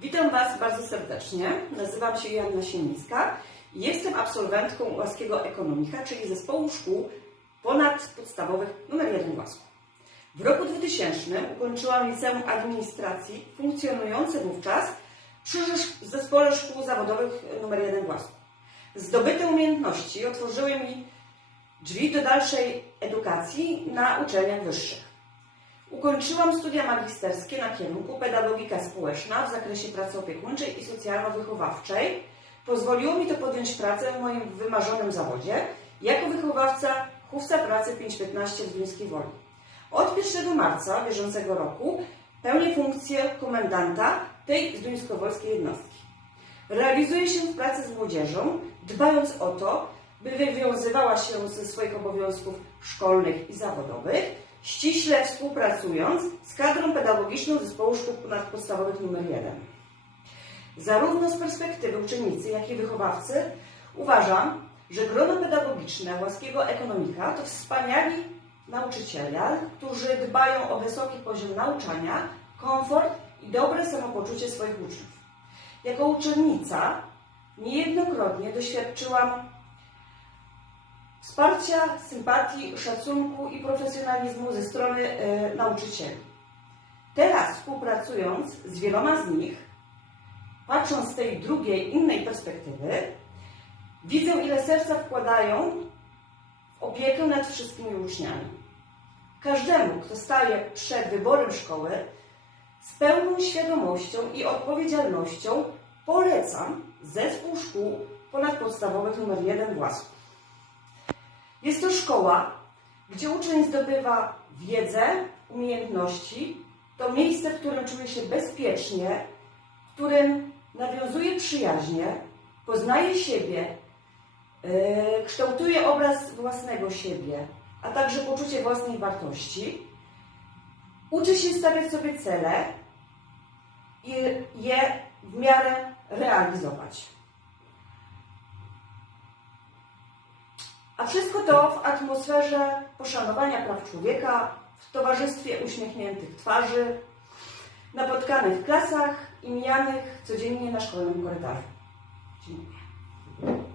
Witam Was bardzo serdecznie. Nazywam się Joanna Siemińska jestem absolwentką Łaskiego Ekonomika, czyli zespołu szkół ponadpodstawowych nr 1 Łasku. W roku 2000 ukończyłam Liceum Administracji funkcjonujące wówczas przy Zespole Szkół Zawodowych nr 1 Łasku. Zdobyte umiejętności otworzyły mi drzwi do dalszej edukacji na uczelniach wyższych. Ukończyłam studia magisterskie na kierunku pedagogika społeczna w zakresie pracy opiekuńczej i socjalno-wychowawczej. Pozwoliło mi to podjąć pracę w moim wymarzonym zawodzie jako wychowawca chówca pracy 515 w Gdyńskiej Woli. Od 1 marca bieżącego roku pełnię funkcję komendanta tej zduńskowolskiej jednostki. Realizuję się w pracy z młodzieżą, dbając o to, by wywiązywała się ze swoich obowiązków szkolnych i zawodowych, ściśle współpracując z kadrą pedagogiczną Zespołu Szkół Ponadpodstawowych nr 1. Zarówno z perspektywy uczennicy, jak i wychowawcy uważam, że grono pedagogiczne łaskiego ekonomika to wspaniali nauczyciele, którzy dbają o wysoki poziom nauczania, komfort i dobre samopoczucie swoich uczniów. Jako uczennica niejednokrotnie doświadczyłam wsparcia, sympatii, szacunku i profesjonalizmu ze strony e, nauczycieli. Teraz współpracując z wieloma z nich, patrząc z tej drugiej, innej perspektywy, widzę ile serca wkładają w opiekę nad wszystkimi uczniami. Każdemu, kto staje przed wyborem szkoły, z pełną świadomością i odpowiedzialnością polecam zespół szkół ponadpodstawowych nr 1 w Łasku. Jest to szkoła, gdzie uczeń zdobywa wiedzę, umiejętności. To miejsce, w którym czuje się bezpiecznie, w którym nawiązuje przyjaźnie, poznaje siebie, yy, kształtuje obraz własnego siebie, a także poczucie własnej wartości. Uczy się stawiać sobie cele i je w miarę realizować. A wszystko to w atmosferze poszanowania praw człowieka, w towarzystwie uśmiechniętych twarzy, napotkanych w klasach i mijanych codziennie na szkolnym korytarzu. Dziękuję.